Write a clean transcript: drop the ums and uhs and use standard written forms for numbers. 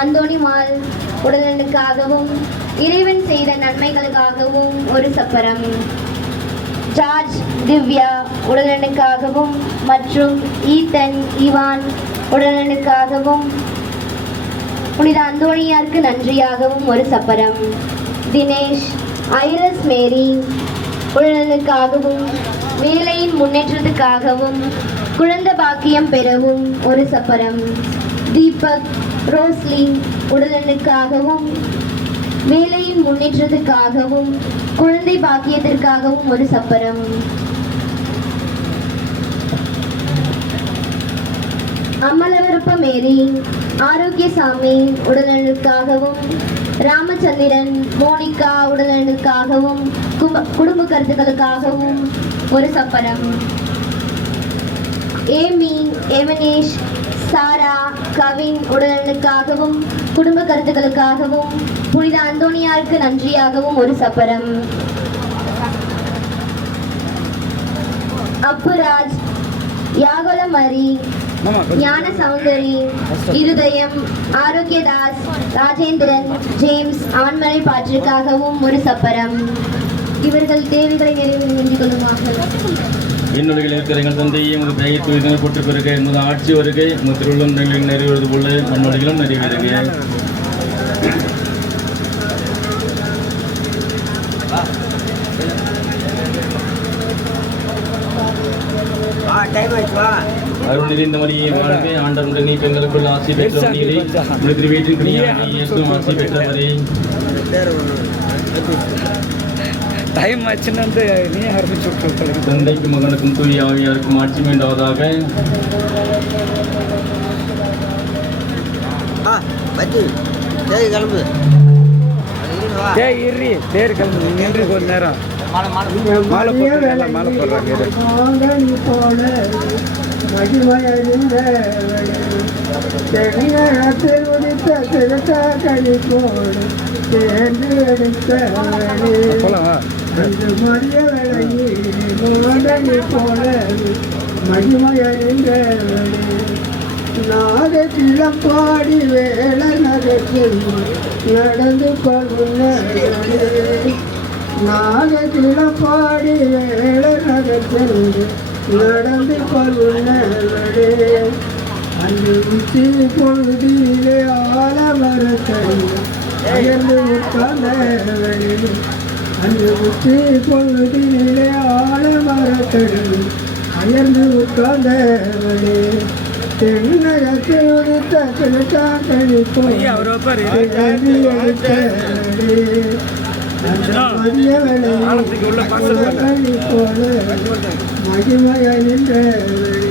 அந்தோணிமால் உடலனுக்காகவும் இறைவன் செய்த நன்மைகளுக்காகவும் ஒரு சப்பரம். ஜார்ஜ் திவ்யா உடலனுக்காகவும் மற்றும் ஈத்தன் இவான் உடலனுக்காகவும் புனித அந்தோணியாருக்கு நன்றியாகவும் ஒரு சப்பரம். தினேஷ் ஐரஸ் மேரி உடலனுக்காகவும் வேலையின் முன்னேற்றத்துக்காகவும் குழந்தை பாக்கியம் பெறவும் ஒரு சப்பரம். தீபக் ரோஸ்லி உடலனுக்காகவும் வேலையின் முன்னேற்றத்துக்காகவும் குழந்தை பாக்கியத்திற்காகவும் ஒரு சப்பரம். அமலவரப்ப மேரி ஆரோக்கியசாமி உடல்நலனுக்காகவும் ராமச்சந்திரன் மோனிகா உடல்நலனுக்காகவும் குடும்ப கருத்துக்களுக்காகவும் ஒரு சப்பரம். ஏமி எவனேஷ் சாரா கவின் உடல்நலனுக்காகவும் குடும்ப கருத்துக்களுக்காகவும் புனித அந்தோணியாருக்கு நன்றியாகவும் ஒரு சப்பரம். அப்புராஜ் யாகோலமரி ஞான சௌந்தரி இருதயம் ஆரோக்கியதாஸ் ராஜேந்திரன் ஜேம்ஸ் ஆண்மலை பாற்றிற்காகவும் ஒரு சப்பரம். இவர்கள் தேவைகளை நிறைவேற்றி கொள்ளுமார்கள். என்னுடைய இருக்கிறங்கள் தந்தையை உங்கள் பெயர் தூய்தனை போட்டு பிறகு முதல் ஆட்சி வருகை உங்கள் திருவுள்ளம் நிறைவேறுவது போல மண்ணுடைகளும் நிறைவேறுக. அருள் நிறைந்த மரியே வாழ்க, ஆண்டவருடன் நீ பெண்களுக்குள் ஆசி பெற்றவரே, உனது வீட்டின் கனியாகிய இயேசுவும் ஆசி பெற்றவரே. டைம் ஆச்சுன்னு நீ ஆரம்பிச்சு. தந்தைக்கும் மகனுக்கும் தூய ஆவியாருக்கும் ஆட்சி வேண்டாவதாக. தேர் கிளம்பு நின்று கொஞ்ச நேரம் மாலை போடுறாங்க. நாகத்திலம் பாடி வேலை நகத்தில் நடந்து கொள்ளுங்களே. நாகத்திலம் பாடி வேலை நகத்தில் நடந்து கொள்ளுங்களே. அன்று உச்சி பொழுதிலே ஆலமரத்தடி அயர்ந்து உட்கார்ந்தவளே. அன்று உச்சி பொழுதிலே ஆலமரத்தடி அயர்ந்து உட்கார்ந்தவளே. தென்னகத்தில் உதித்த கிழக்காக்கணி போய் மகிமைய நின்றவளே.